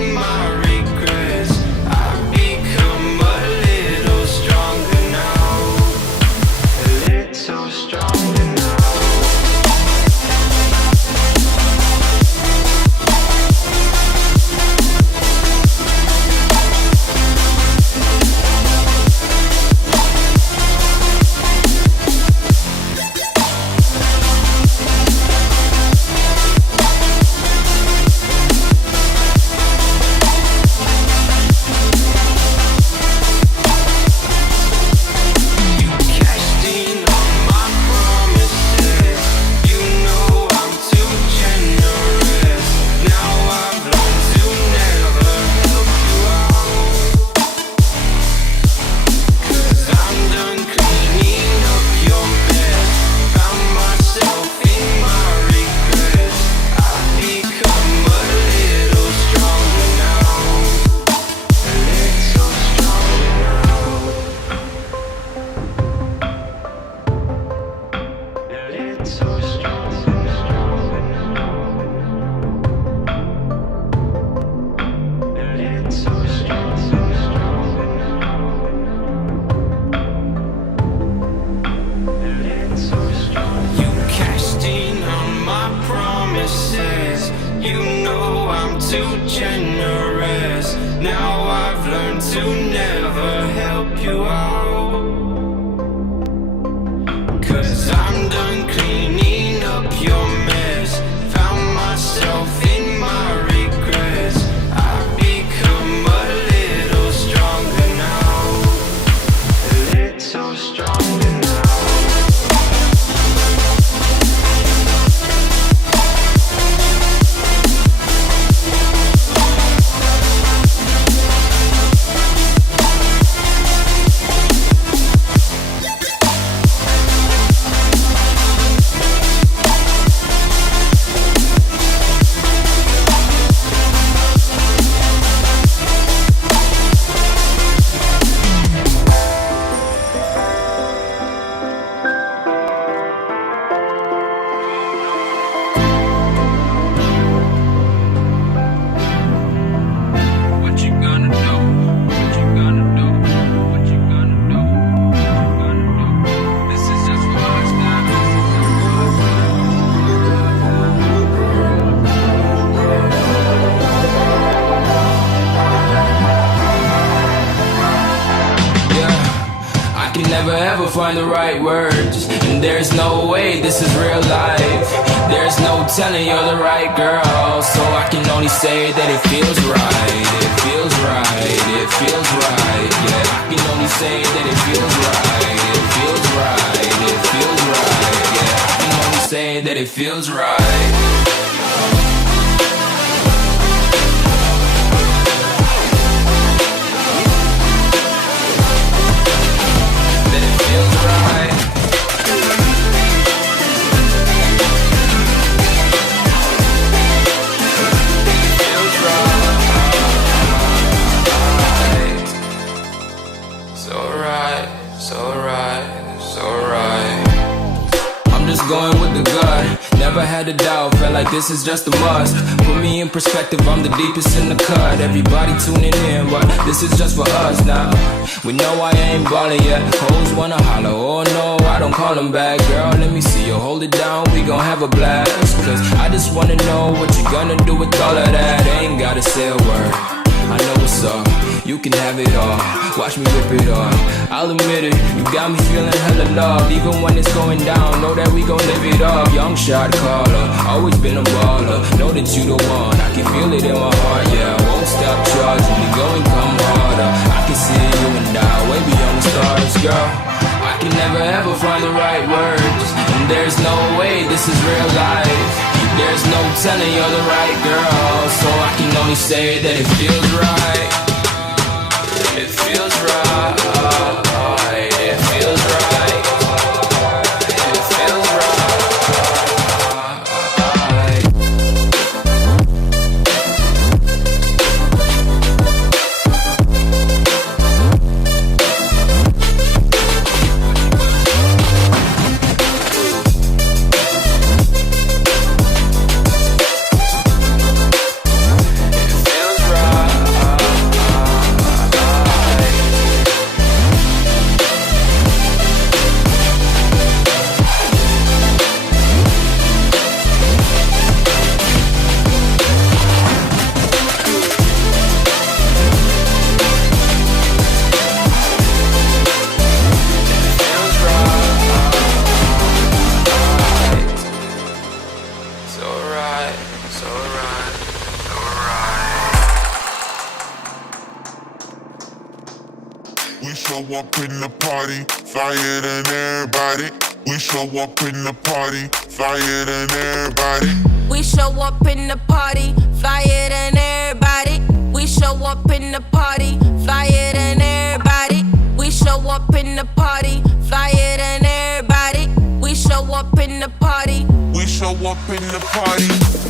in my regrets. I've become a little stronger now, a little stronger now. Too generous. Now I've learned to never help you out, 'cause I'm done cleaning up your mess. Found myself in my regrets. I've become a little stronger now, a little stronger now. Never ever find the right words, and there's no way this is real life. There's no telling you're the right girl, so I can only say that it feels right. It feels right, it feels right. Yeah, I can only say that it feels right. It feels right, it feels right. Yeah, I can only say that it feels right. Going with the gut, never had a doubt, felt like this is just a must. Put me in perspective, I'm the deepest in the cut. Everybody tuning in, but this is just for us now. We know I ain't ballin' yet, hoes wanna holler, oh no, I don't call them back. Girl, let me see you hold it down, we gon' have a blast. Cause I just wanna know what you gonna do with all of that. Ain't gotta say a word, I know what's up, you can have it all. Watch me rip it off, I'll admit it, you got me feeling hella love. Even when it's going down, know that we gon' live it up. Young shot caller, always been a baller. Know that you the one, I can feel it in my heart. Yeah, I won't stop charging, we go and come harder. I can see you and I, way beyond the stars, girl. I can never ever find the right words, and there's no way this is real life. There's no telling you're the right girl, so I can only say that it feels right. It feels right. It feels right. It feels right. We show up in the party, flyer than everybody. We show up in the party, flyer than everybody. We show up in the party, flyer than everybody. We show up in the party, flyer than everybody. We show up in the party, flyer than everybody. We show up in the party. We show up in the party.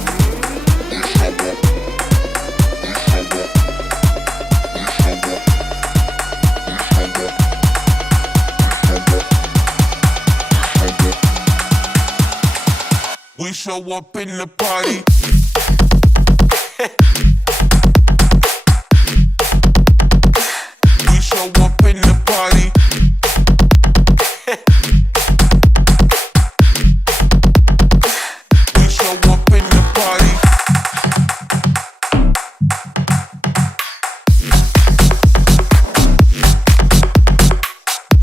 We show up in the party.